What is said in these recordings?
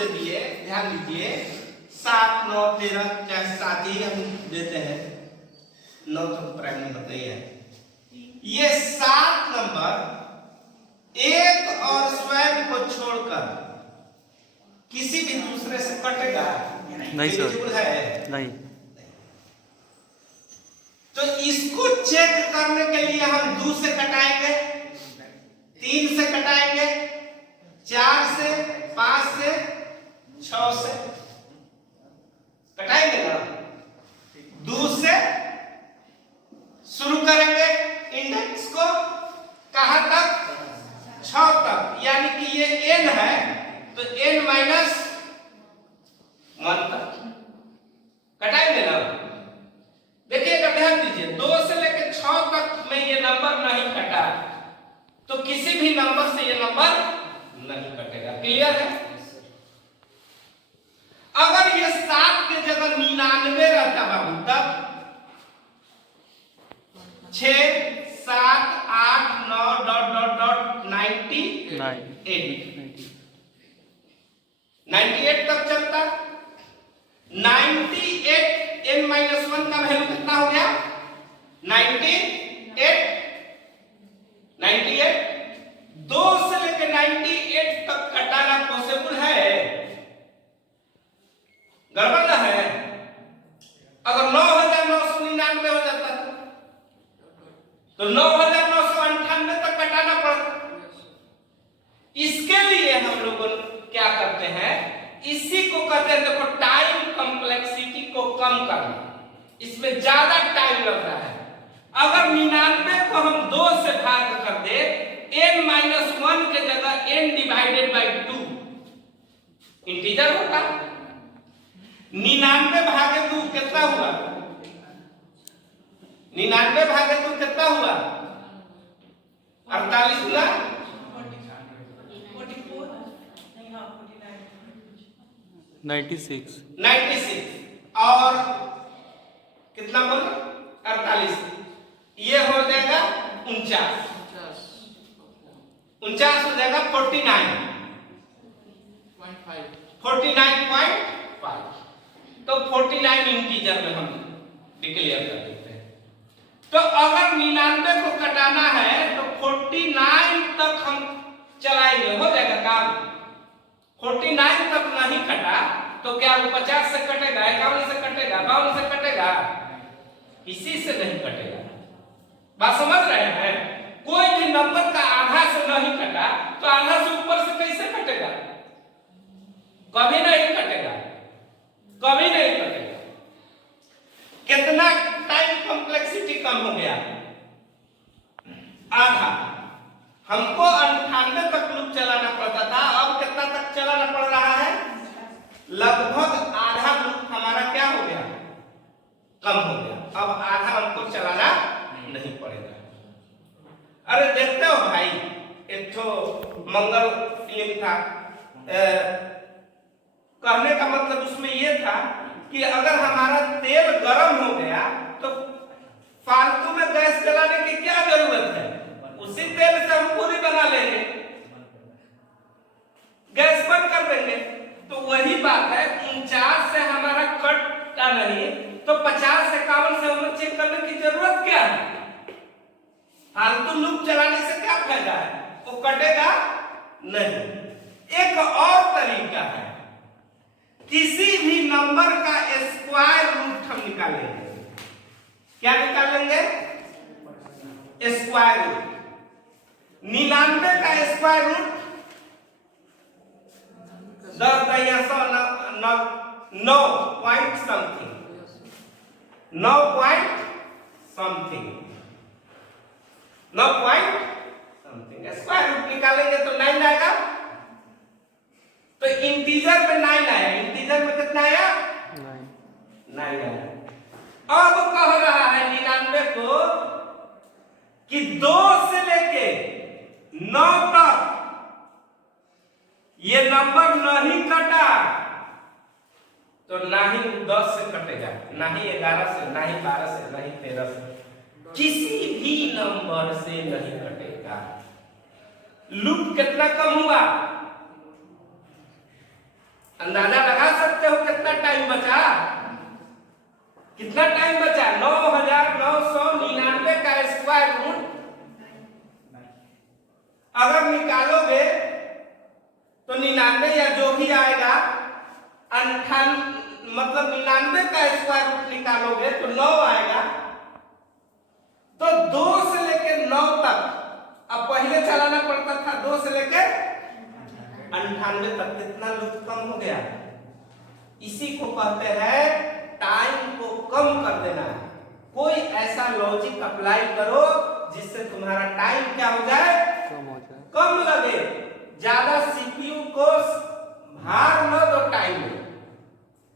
दे दिए, ध्यान दीजिए 7 9 13 चाहे 7 ही हम देते हैं, 9 तो प्राइम नंबर नहीं है। ये 7 नंबर एक और स्वयं को छोड़कर किसी भी दूसरे से कटेगा नहीं सर, है नहीं। तो इसको चेक करने के लिए हम 2 से कटाएंगे, 3 से कटाएंगे, 4 से, 5 से, 6 से कटाएंगे ना। 2 से शुरू करेंगे इंडेक्स को, कहां तक? 6 तक, यानी कि ये n है तो n माइनस 1 तक कटाएंगे ना। देखिएगा, ध्यान दीजिए 2 से लेकर 6 तक में ये नंबर नहीं कटा तो किसी भी नंबर से ये नंबर नहीं कटेगा। क्लियर है? अगर ये 7 के जगह 99 रहता बाबू तब 6 7 8 9 डॉट डॉट डॉट 98 तक चलता। 98 n माइनस 1 का वैल्यू कितना हो गया? 98 2 से लेकर 98 तक कटाना पॉसिबल है? गड़बड़ है। अगर 9999 हो जाता तो 9998 तक कटाना पड़ता। इसके लिए हम लोग क्या करते हैं, इसी को कहते हैं, देखो टाइम कॉम्प्लेक्सिटी को कम करना। इसमें ज्यादा टाइम लग रहा है। अगर 99 को हम 2 से भाग कर दे, n माइनस 1 के जगह n डिवाइडेड बाई 2 इंटीजर होगा। 99 भागे 2 कितना हुआ? 99 भागे 2 कितना हुआ? 48 गुना 96 और कितना बोल? 48, ये हो जाएगा 49 हो जाएगा 49.5। तो 49 इंटीजर में हम डिक्लेयर कर देते हैं। तो अगर 99 को कटाना है तो 49 तक हम चलाएंगे, हो जाएगा काम। 49 तक नहीं कटा तो क्या वो 50 से कटेगा, 51 से कटेगा, 52 से कटेगा? किसी से नहीं कटेगा। बात समझ रहे हैं? कोई भी नंबर का आधा से नहीं कटा तो आधा से ऊपर से कैसे कटेगा? कभी नहीं कटेगा, कभी नहीं कटेगा। कितना टाइम कॉम्प्लेक्सिटी कम हो गया? आधा। हमको 98 तक लूप चलाना पड़ता था, अब कितना तक चलाना पड़ रहा है? लगभग आधा लूप हमारा क्या हो गया? कम हो गया। अब आधा हमको चलाना नहीं पड़ेगा। अरे देखते हो भाई, एक तो मंगल फिल्म था, कहने का मतलब उसमें यह था कि अगर हमारा तेल गर्म हो गया तो फालतू में गैस जलाने की क्या जरूरत है? उसी तेल से हम पूरी बना लेंगे, गैस बंद कर देंगे। तो वही बात है, 49 से हमारा कटता नहीं तो 50 51 से हमें चेक करने की जरूरत क्या है? फालतू लूप चलाने से क्या फायदा है? वो कटेगा नहीं। एक और तरीका है, किसी भी नंबर का स्क्वायर रूट हम निकालेंगे। क्या निकालेंगे? Square root. 99 का square root 10 × 100 9 point something, 9 point something square root निकालेंगे तो 9 आएगा। तो इंटीजर में 9 आया, इंटीजर में कितना आया? 9 आया। अब कह रहा है 99 को कि 2 से लेके 9 तक ये नंबर नहीं कटा तो ना ही 10 से कटेगा, ना ही 11 से, ना ही 12 से, ना ही 13 से, किसी भी नंबर से नहीं कटेगा। लूप कितना कम हुआ? अंदाजा लगा सकते हो कितना टाइम बचा? कितना टाइम बचा? 9999 का स्क्वायर रूट अगर निकालोगे तो 99 या जो भी आएगा, 99 का स्क्वायर रूट निकालोगे तो 9 आएगा। तो 2 से लेकर 9 तक, अब पहले चलाना पड़ता था 2 से लेकर 98 तक, कितना लूप कम हो गया। इसी को कहते हैं टाइम को कम कर देना है। कोई ऐसा लॉजिक अप्लाई करो जिससे तुम्हारा टाइम क्या हो जाए, कम लगे, ज्यादा सीपीयू को भार न दो टाइम में।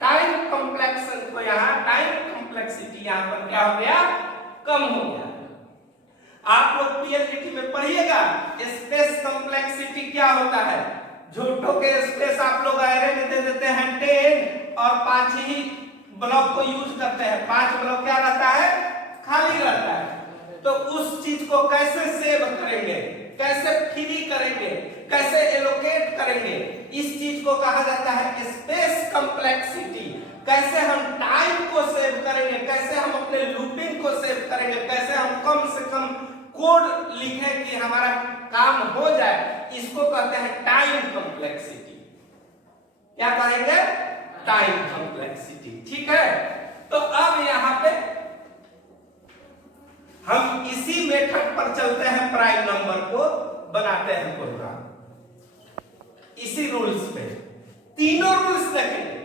टाइम कॉम्प्लेक्सन को यहाँ टाइम कॉम्प्लेक्सिटी यहाँ पर क्या हो गया, कम हो गया। आप लोग पीएलडीटी में पढ़िएगा स्पेस कॉम्प्लेक्सिटी क्या होता है। झूठों के स्पेस आप लोग एरे में दे देते हैं 10 और 5 ही ब्लॉक को यूज करते हैं। 5 ब्लॉक क्या रहता है, खाली रहता है। तो उस चीज को कैसे सेव करेंगे, कैसे फ्री करेंगे, कैसे एलोकेट करेंगे, इस चीज को कहा जाता है स्पेस कॉम्प्लेक्सिटी। कैसे हम टाइम को सेव करेंगे, कैसे हम अपने लूपिंग को सेव करेंगे, कैसे हम कम से कम कोड लिखें कि हमारा काम हो जाए, इसको कहते हैं टाइम कॉम्प्लेक्सिटी। क्या कहेंगे, टाइम कॉम्प्लेक्सिटी। ठीक है, तो अब यहां पे हम इसी मेथड पर चलते हैं, प्राइम नंबर को बनाते हैं प्रोग्राम इसी रूल्स पे। तीनों रूल्स देखेंगे,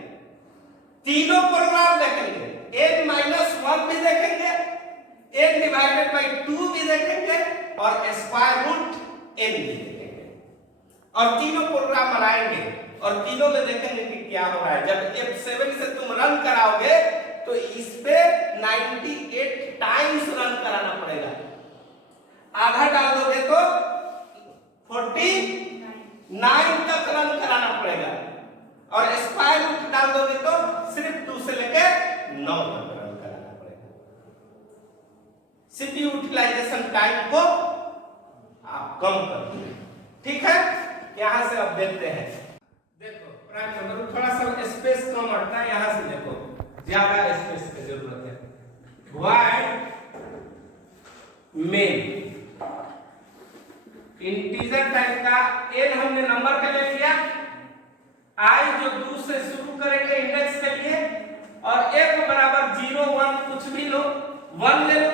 तीनों प्रोग्राम देखेंगे, n-1 भी देखेंगे, n/2 भी देखेंगे और स्क्वायर रूट n भी देखेंगे। और तीनों प्रोग्राम बनाएंगे और तीनों में देखेंगे कि क्या हो रहा है। जब F7 से तुम रन कराओगे तो इस पे 98 टाइम्स रन कराना पड़ेगा। आधा डाल दोगे तो 49 तक रन कराना पड़ेगा और स्क्वायर रूट डाल दोगे तो सिर्फ 2 से लेकर 9 तक रन कराना पड़ेगा। सीपीयू यूटिलाइजेशन टाइम को आप कम कर दो। ठीक है, यहां से अब देखते हैं। देखो प्राइम नंबर में थोड़ा सा स्पेस कम हटता है, यहां से देखो ज्यादा स्पेस की जरूरत है। void main इंटीजर टाइप का n हमने नंबर के ले लिया, i जो 2 से शुरू करेंगे इंडेक्स के लिए, और f बराबर 0 1 कुछ भी लो, 1 ले लो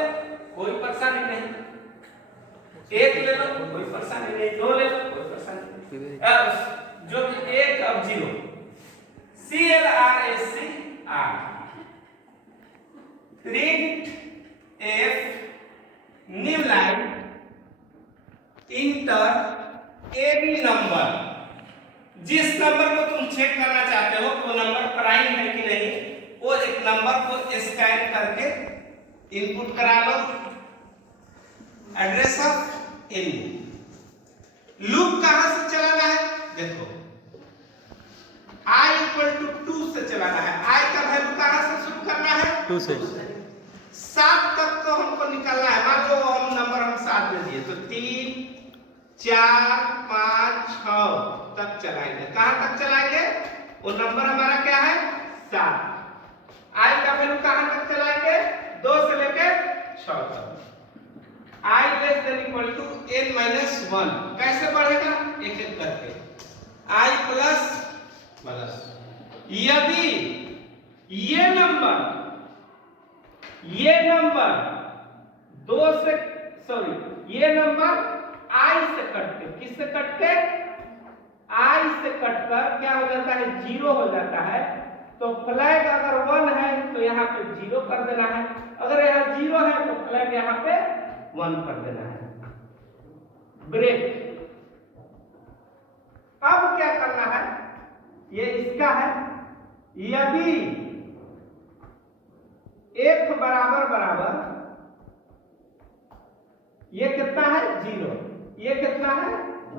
कोई परेशानी नहीं, 1 ले लो कोई परेशानी नहीं, 2 ले लो कोई परेशानी नहीं, जो कि 1 अब 0 CLRAC print f new line inter any number. जिस नंबर को तुम चेक करना चाहते हो वो नंबर प्राइम है कि नहीं, वो एक नंबर को स्कैन करके इनपुट करा लो, एड्रेस ऑफ एनी। लूप कहां से चलाना है, देखो i = 2 से चलाना है। i का वैल्यू कहां से शुरू करना है, 2 से 7 तक को हमको निकालना है। मान लो हम नंबर 7 में दिए तो 3 4 5 6 तक चलाएंगे। कहां तक चलाएंगे, वो नंबर हमारा क्या है 7। i का वैल्यू कहां तक चलाएंगे, 2 से लेकर 6 तक। i ≤ n-1 कैसे बढ़ेगा, एक एक करके i प्लस यदि ये नंबर 2 से ये नंबर i से कटके, किससे कटके, i से कटकर क्या हो जाता है, 0 हो जाता है। तो फ्लैग अगर 1 है तो यहाँ पे 0 कर देना है, अगर यहाँ 0 है तो फ्लैग यहाँ पे 1 कर देना है। ब्रेक। अब क्या करना है, ये इसका है, यदि f बराबर ये कितना है 0, ये कितना है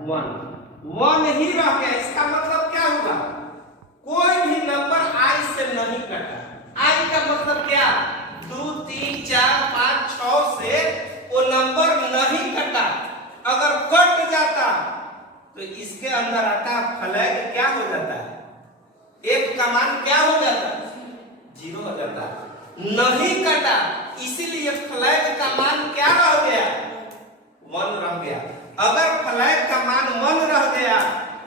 1 ही रह गया। इसका मतलब क्या हुआ, कोई भी नंबर i से नहीं कटा। i का मतलब क्या, 2 3 4 5 6 से वो नंबर नहीं कटा। अगर कट जाता तो इसके अंदर आता फ्लैग क्या हो जाता है, एफ का मान क्या हो जाता, 0 हो जाता। नहीं कटा, इसीलिए फ्लैग का मान क्या रह गया, 1 रह गया। अगर फ्लैग का मान 1 रह गया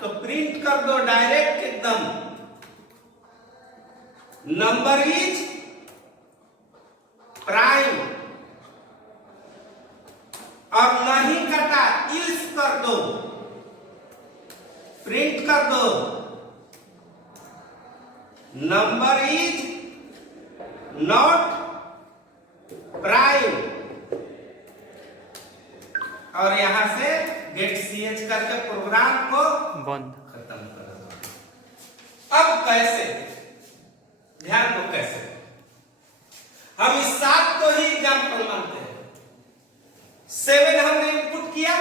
तो प्रिंट कर दो डायरेक्ट एकदम, नंबर इज प्राइम। और नहीं कटा, इल्स कर दो, प्रिंट कर दो नंबर इज नॉट प्राइम। और यहां से गेट ch करके प्रोग्राम को बंद खत्म कर दो। अब कैसे, ध्यान दो कैसे, हम इस 7 को ही एग्जाम्पल मानते हैं। 7 हमने इनपुट किया,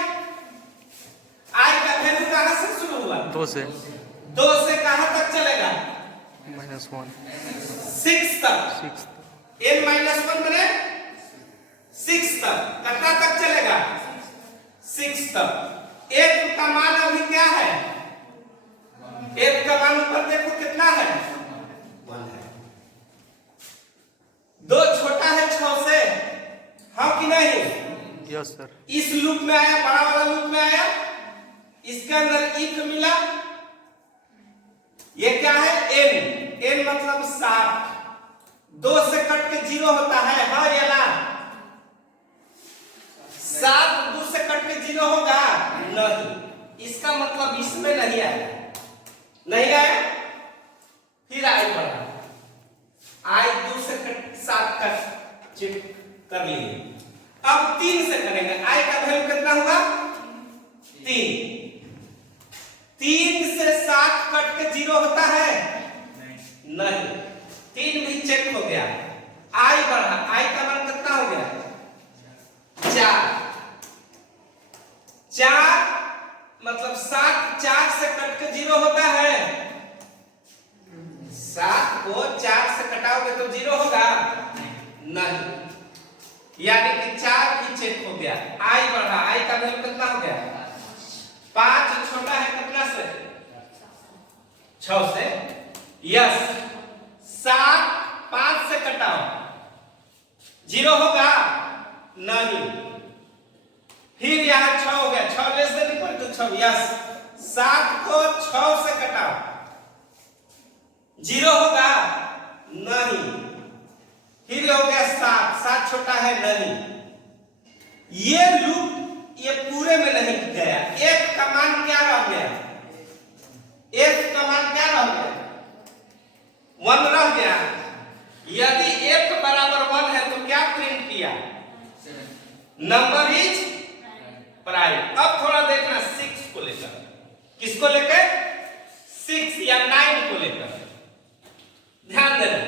आई का वैल्यू कहां से शुरू हुआ, 2 से 2 से कहां तक चलेगा, -1 6 तक। 6 n-1 बने 6 तक, कितना तक चलेगा, 6 तक। f का मान अभी क्या है, f का मान ऊपर देखो कितना है, 1 है। 2 छोटा है 6 से, हाँ कि नहीं, यस सर। इस लूप में आया, बड़ा वाला लूप में आया, इसके अंदर if मिला, ये क्या है n मतलब 7, 2 से कट के 0 होता है, हाँ या ना, 7 2 से कट के 0 होगा नहीं, इसका मतलब इसमें नहीं आया, नहीं आया, फिर आई बढ़ा, आई 2 से कट 7 का चेक कर लिए। अब 3 से करेंगे, आई का वैल्यू कितना हुआ, 3, 3 से 7 कट के 0 होता है नहीं, 3 भी चेक हो गया, आई बढ़ा, आई का मान कितना हो गया, 4 मतलब 7 4 से कट के 0 होता है, 7 को 4 से कटाओगे तो 0 होगा नहीं, यानी कि 4 भी चेक हो गया, आई बढ़ा, आई का वैल्यू कितना हो गया, 5 छोटा है कितना से, 6 से, यस, 7 5 से कटाओ 0 होगा नहीं, फिर यहां 6 हो गया, 6 less than equal to 6, yes, 7 को 6 से कटाओ 0 होगा नहीं, फिर हो गया 7, 7 छोटा है नहीं। ये लूप ये पूरे में नहीं गया, f का मान क्या रह गया, f का मान क्या रह गया, 1 रह गया। यदि f बराबर 1 है तो क्या प्रिंट किया, नंबर इज प्राइम। अब थोड़ा देखना 6 को लेकर, किसको लेकर, 6 या 9 को लेकर ध्यान देना,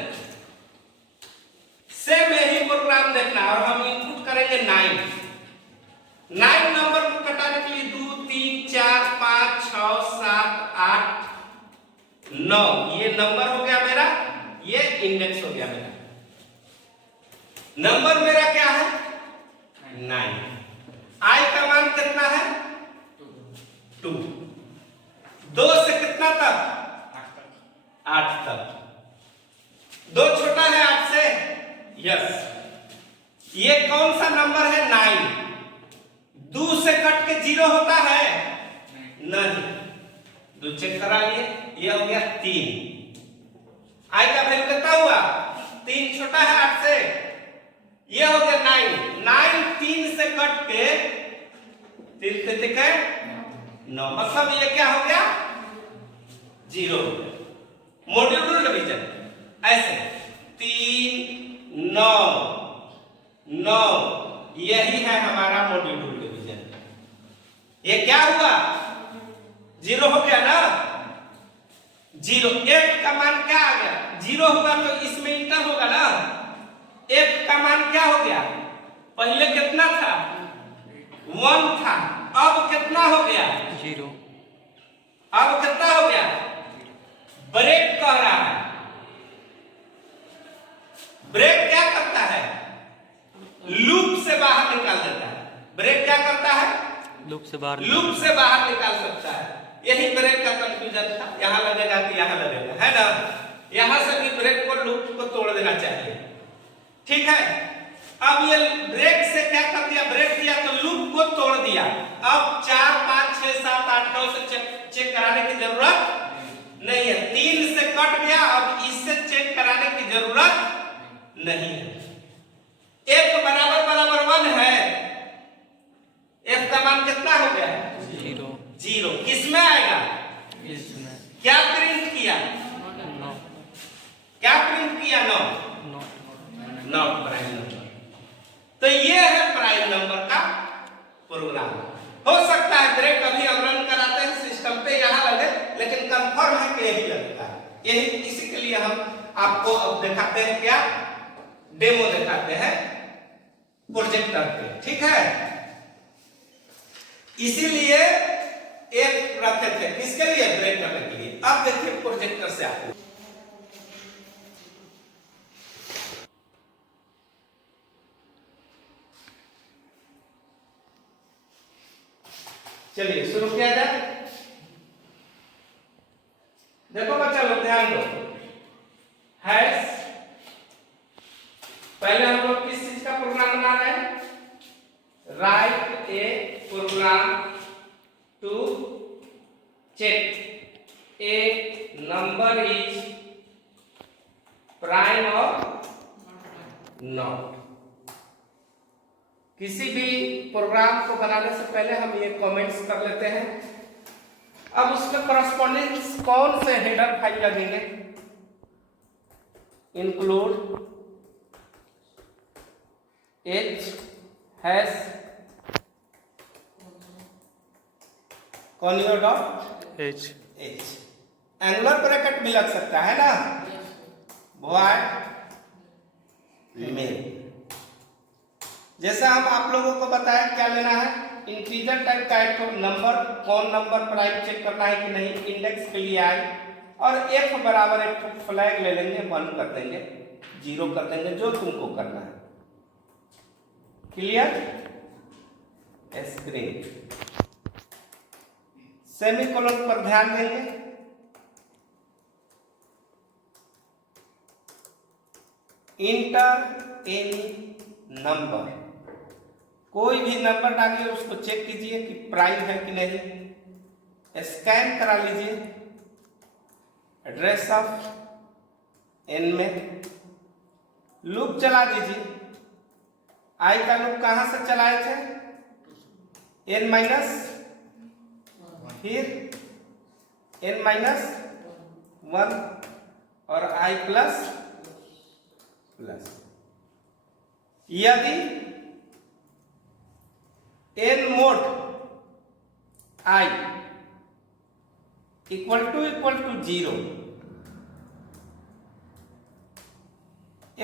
सेम यही प्रोग्राम देखना, और हम इनपुट करेंगे 9 नंबर को कटाने के लिए 2 3 4 5 6 7 8 9, ये नंबर हो गया मेरा, ये इंडेक्स हो गया मेरा, नंबर मेरा क्या है 9, आई का मान कितना है 2, 2 से कितना तक 8 तक, 2 छोटा है 8 से, यस, ये कौन सा नंबर है 9, 2 से कट के 0 होता है नहीं, 2 चेक करा लिए, ये हो गया 3, आई का वैल्यू कितना हुआ 3 छोटा है 8 से, ये हो गया 9, 3 से कट के 3 से दिखे 9, मतलब ये क्या हो गया 0, मॉड्यूलर डिवीजन ऐसे 3 9 9, यही है हमारा मॉड्यूलर डिवीजन। ये क्या हुआ 0 हो गया ना, 0, f का मान क्या आ गया, 0 होगा तो इसमें इंटर होगा ना, f का मान क्या हो गया, पहले कितना था 1 था, अब कितना हो गया 0, अब कितना हो गया, ब्रेक कह रहा है, ब्रेक क्या करता है, लूप से बाहर निकाल देता है, ब्रेक क्या करता है, लूप से बाहर लूप से बाहर निकाल सकता है, यही ब्रेक का कंफ्यूजन था, यहाँ लगेगा कि यहाँ लगेगा, है ना। यहाँ से भी ब्रेक को लूप को तोड़ देना चाहिए, ठीक है। अब ये ब्रेक से क्या कर दिया, ब्रेक दिया तो लूप को तोड़ दिया। अब 4 5 6 7 8 9 से चेक कराने की जरूरत नहीं है, 3 से कट गया, अब इससे चेक कराने की जरूरत नहीं है। f बराबर बराबर 1 है, f का मान कितना हो गया, 0। किसमें आएगा, इसमें क्या प्रिंट किया, नो क्या प्रिंट किया, no no not prime number. तो ये है प्राइम नंबर का प्रोग्राम। हो सकता है ब्रेक अभी हम रन कराते हैं सिस्टम पे यहाँ लगे, लेकिन कंफर्म है कि यही लगता है, यही इसी के लिए हम आपको अब दिखाते हैं, क्या डेमो दिखाते हैं प्रोजेक्टर पे, ठीक है। इसीलिए एक रखे थे, किसके लिए, ब्रेक करने के लिए। अब देखिए प्रोजेक्टर से आपको चलिए शुरू किया जाए। देखो बच्चा लोग ध्यान दो, हैश पहले हम लोग किस चीज का प्रोग्राम बना रहे हैं, write a program to check a number is prime और नॉट। किसी भी प्रोग्राम को बनाने से पहले हम ये कमेंट्स कर लेते हैं। अब उसके करस्पॉन्डिंग कौन से हेडर फाइल लगेंगे, include h hash conio dot H angular bracket भी लग सकता है ना, वॉइड मेन। जैसा हम आप लोगों को बताया क्या लेना है, इंटीजर टाइप का एक नंबर, कौन नंबर प्राइम चेक करना है कि नहीं, इंडेक्स के लिए आए, और f बराबर एक फ्लैग ले लेंगे, 1 कर देंगे, 0 कर देंगे, जो तुमको करना है। क्लियर, स्क्रीन सेमीकोलन पर ध्यान देंगे। इंटर एनी नंबर, कोई भी नंबर डालिए, उसको चेक कीजिए कि प्राइम है कि नहीं, स्कैन करा लीजिए एड्रेस ऑफ n में, लूप चला दीजिए। आई का लूप कहां से चलाए थे, n माइनस, फिर n माइनस 1 और i प्लस प्लस। यदि n mod i equal to 0,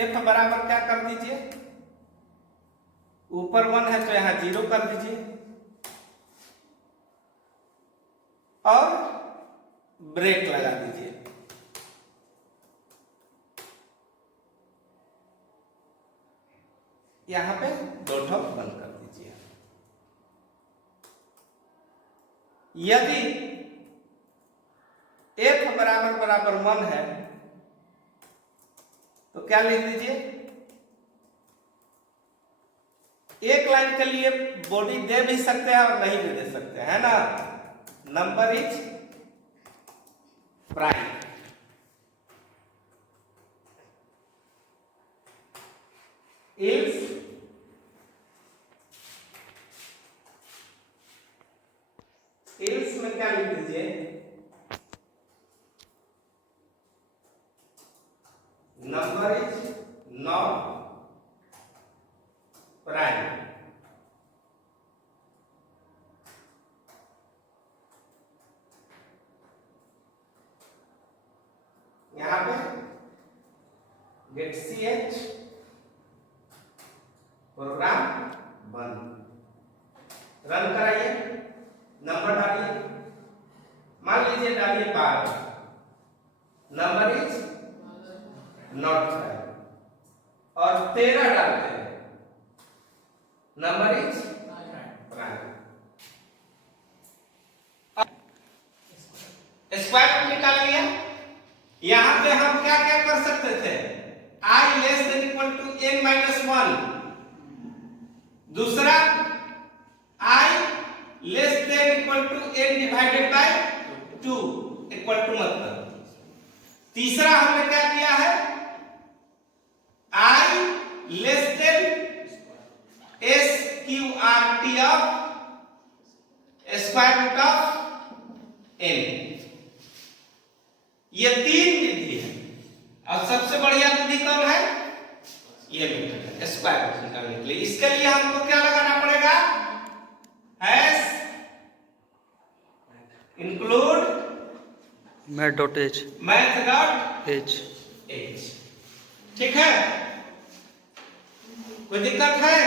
f बराबर क्या कर दीजिए, ऊपर 1 है तो यहां 0 कर दीजिए, और ब्रेक लगा दीजिए। यहां पे 2 ठोक बंद कर दीजिए। यदि f बराबर बराबर 1 है तो क्या लिख दीजिए, एक लाइन के लिए बॉडी दे भी सकते हैं और नहीं भी दे सकते हैं, है ना। Number is prime. इल्स में क्या लिख दीजिए, नंबर इज नॉट प्राइम। यहां पे गेट ch प्रोग्राम बंद, रन कराइए, नंबर डालिए, मान लीजिए डालिए 12, नंबर इज नॉट प्राइम, और 13 डालते हैं, number is prime. Square root निकाल लिया। यहां पे हम क्या क्या कर सकते थे, i less than equal to n minus 1, दूसरा i less than equal to n divided by 2 equal to मतलब, तीसरा हमने क्या किया है, i less than s Q R T of square root of n। ये तीन विधि है और सबसे बढ़िया विधि कौन है, ये मेथड है स्क्वायर रूट निकालने के लिए। इसके लिए हमको क्या लगाना पड़ेगा, हैश इंक्लूड math.h math.h, ठीक है, कोई दिक्कत है?